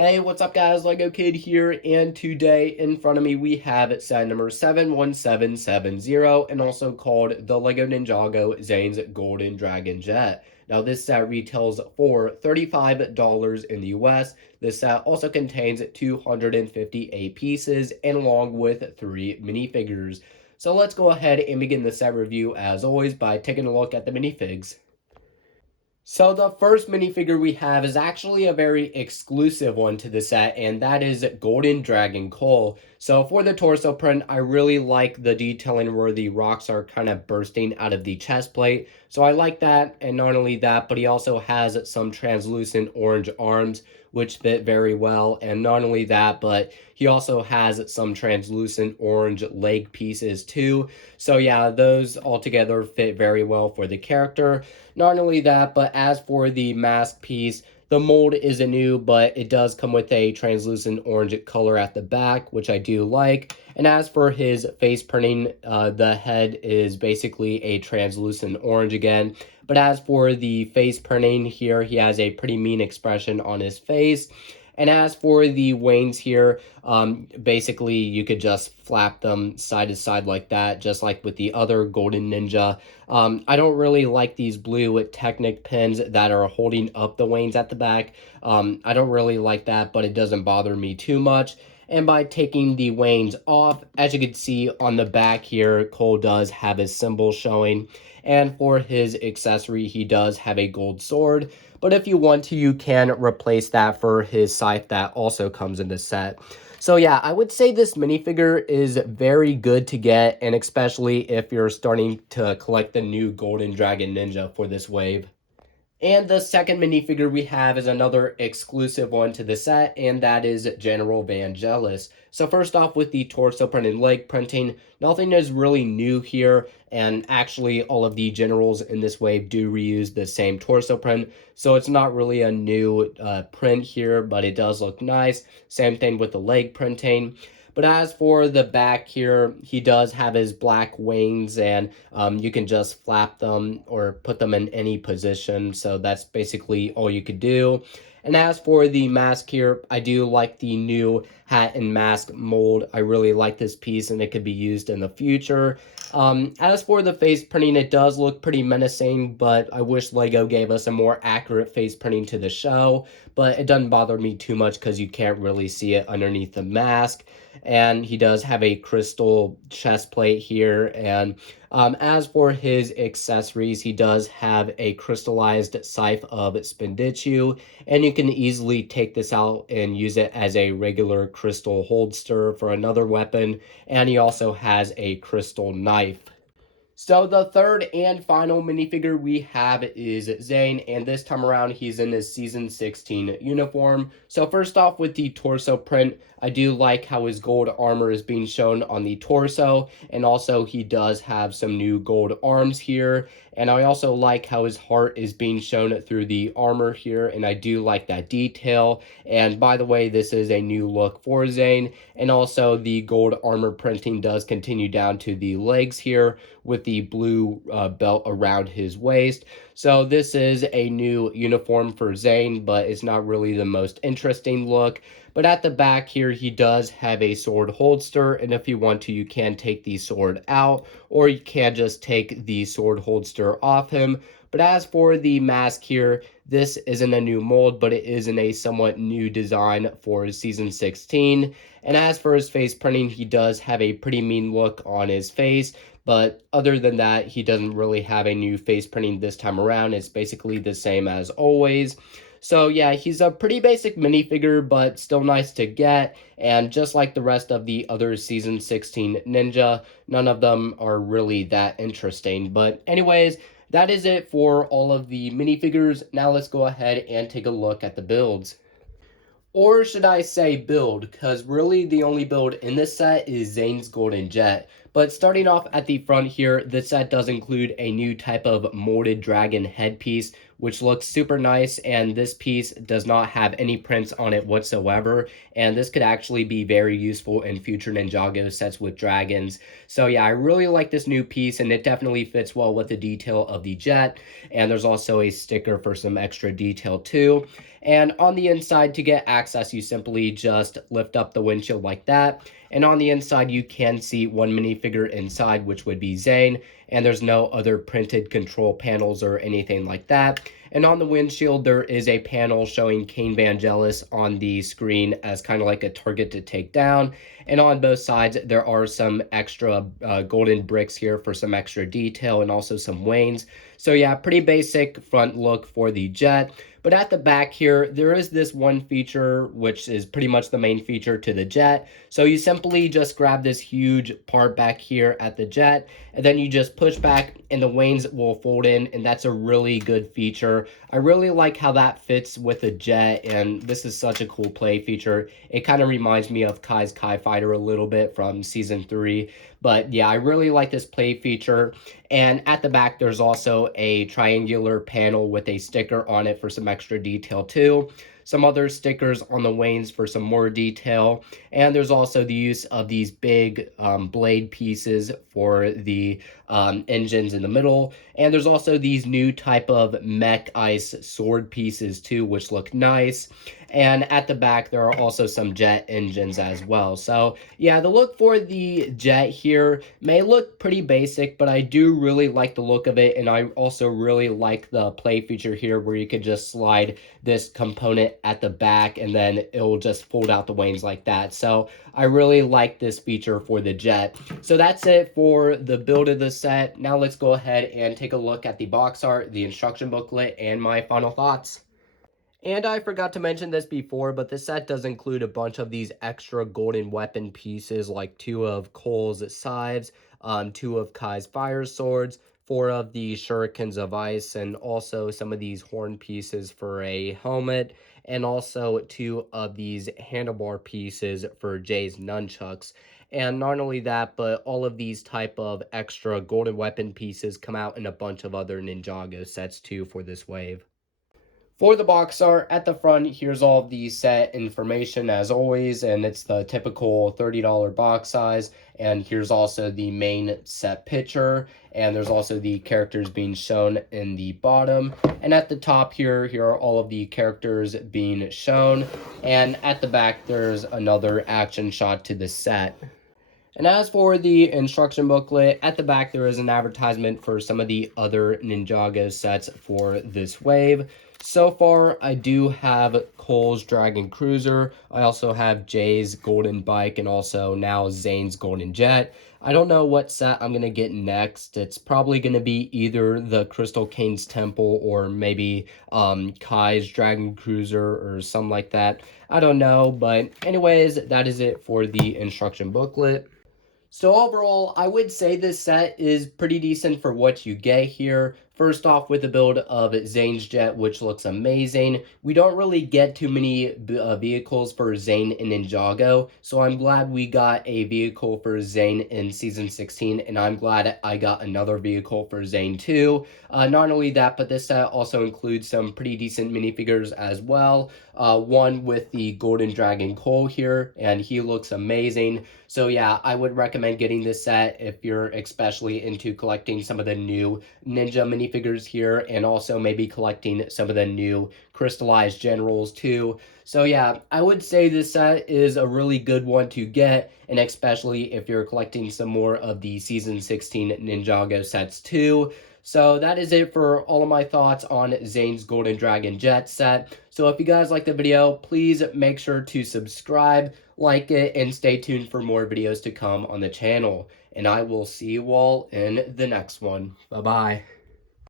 Hey, what's up guys? Lego Kid here, and today in front of me we have set number 71770, and also called the Lego Ninjago Zanes Golden Dragon Jet. Now this set retails for $35 in the US. This set also contains 258 pieces and along with 3 minifigures. So let's go ahead and begin the set review as always by taking a look at the minifigs. So the first minifigure we have is actually a very exclusive one to the set, and that is Golden Dragon Cole. So for the torso print, I really like the detailing where the rocks are kind of bursting out of the chest plate. So I like that, and not only that, but he also has some translucent orange arms, which fit very well. And not only that, but he also has some translucent orange leg pieces too. So yeah, those altogether fit very well for the character. Not only that, but as for the mask piece, the mold isn't new, but it does come with a translucent orange color at the back, which I do like. And as for his face printing, the head is basically a translucent orange again. But as for the face printing here, he has a pretty mean expression on his face. And as for the wings here, basically you could just flap them side to side like that, just like with the other Golden Ninja. I don't really like these blue Technic pins that are holding up the wings at the back. I don't really like that, but it doesn't bother me too much. And by taking the wings off, as you can see on the back here, Cole does have his symbol showing. And for his accessory, he does have a gold sword. But if you want to, you can replace that for his scythe that also comes in the set. So yeah, I would say this minifigure is very good to get, and especially if you're starting to collect the new Golden Dragon Ninja for this wave. And the second minifigure we have is another exclusive one to the set, and that is General Vangelis. So first off, with the torso print and leg printing, nothing is really new here, and actually all of the generals in this wave do reuse the same torso print, so it's not really a new print here, but it does look nice. Same thing with the leg printing. But as for the back here, he does have his black wings, and you can just flap them or put them in any position. So that's basically all you could do. And as for the mask here, I do like the new hat and mask mold. I really like this piece, and it could be used in the future. As for the face printing, it does look pretty menacing, but I wish LEGO gave us a more accurate face printing to the show. But it doesn't bother me too much because you can't really see it underneath the mask. And he does have a crystal chest plate here. And as for his accessories, he does have a crystallized scythe of Spindichu, and you can easily take this out and use it as a regular crystal holster for another weapon, and he also has a crystal knife. So the third and final minifigure we have is Zane, and this time around he's in his Season 16 uniform. So first off, with the torso print, I do like how his gold armor is being shown on the torso, and also he does have some new gold arms here. And I also like how his heart is being shown through the armor here, and I do like that detail. And by the way, this is a new look for Zane, and also the gold armor printing does continue down to the legs here with the blue belt around his waist. So this is a new uniform for Zane, but it's not really the most interesting look. But at the back here, he does have a sword holster, and if you want to, you can take the sword out, or you can just take the sword holster off him. But as for the mask here, this isn't a new mold, but it is in a somewhat new design for Season 16. And as for his face printing, he does have a pretty mean look on his face. But other than that, he doesn't really have a new face printing this time around. It's basically the same as always. So yeah, he's a pretty basic minifigure, but still nice to get. And just like the rest of the other Season 16 Ninja, none of them are really that interesting. But anyways, that is it for all of the minifigures. Now let's go ahead and take a look at the builds. Or should I say build, because really the only build in this set is Zane's Golden Jet. But starting off at the front here, the set does include a new type of molded dragon headpiece, which looks super nice. And this piece does not have any prints on it whatsoever. And this could actually be very useful in future Ninjago sets with dragons. So yeah, I really like this new piece, and it definitely fits well with the detail of the jet. And there's also a sticker for some extra detail too. And on the inside, to get access, you simply just lift up the windshield like that. And on the inside, you can see one minifigure inside, which would be Zane. And there's no other printed control panels or anything like that. And on the windshield, there is a panel showing Cain Vangelis on the screen as kind of like a target to take down. And on both sides, there are some extra golden bricks here for some extra detail, and also some wanes. So yeah, pretty basic front look for the jet. But at the back here, there is this one feature, which is pretty much the main feature to the jet. So you simply just grab this huge part back here at the jet, and then you just push back and the wanes will fold in, and that's a really good feature. I really like how that fits with the jet, and this is such a cool play feature. It kind of reminds me of Kai's Kai Fighter a little bit from season 3. But yeah, I really like this play feature. And at the back, there's also a triangular panel with a sticker on it for some extra detail too. Some other stickers on the wanes for some more detail. And there's also the use of these big blade pieces for the engines in the middle. And there's also these new type of mech ice sword pieces too, which look nice. And at the back, there are also some jet engines as well. So yeah, the look for the jet here may look pretty basic, but I do really like the look of it. And I also really like the play feature here, where you could just slide this component at the back and then it will just fold out the wanes like that. So I really like this feature for the jet. So that's it for the build of the set. Now let's go ahead and take a look at the box art, the instruction booklet, and my final thoughts. And I forgot to mention this before, but the set does include a bunch of these extra golden weapon pieces, like 2 of Cole's scythes, 2 of Kai's fire swords, 4 of the shurikens of ice, and also some of these horn pieces for a helmet, and also 2 of these handlebar pieces for Jay's nunchucks. And not only that, but all of these type of extra golden weapon pieces come out in a bunch of other Ninjago sets too for this wave. For the box art at the front, here's all of the set information as always, and it's the typical $30 box size. And here's also the main set picture, and there's also the characters being shown in the bottom. And at the top here are all of the characters being shown. And at the back, there's another action shot to the set. And as for the instruction booklet, at the back there is an advertisement for some of the other Ninjago sets for this wave. So far, I do have Cole's Dragon Cruiser. I also have Jay's Golden Bike, and also now Zane's Golden Jet. I don't know what set I'm going to get next. It's probably going to be either the Crystal Cain's Temple or maybe Kai's Dragon Cruiser or something like that. I don't know, but anyways, that is it for the instruction booklet. So overall, I would say this set is pretty decent for what you get here. First off, with the build of Zane's jet, which looks amazing. We don't really get too many vehicles for Zane in Ninjago, so I'm glad we got a vehicle for Zane in Season 16, and I'm glad I got another vehicle for Zane too. Not only that, but this set also includes some pretty decent minifigures as well. One with the Golden Dragon Cole here, and he looks amazing. So yeah, I would recommend getting this set if you're especially into collecting some of the new Ninja minifigures here, and also maybe collecting some of the new crystallized generals too. So yeah, I would say this set is a really good one to get, and especially if you're collecting some more of the Season 16 Ninjago sets too. So that is it for all of my thoughts on Zane's Golden Dragon Jet set. So if you guys like the video, please make sure to subscribe, like it, and stay tuned for more videos to come on the channel. And I will see you all in the next one. Bye-bye.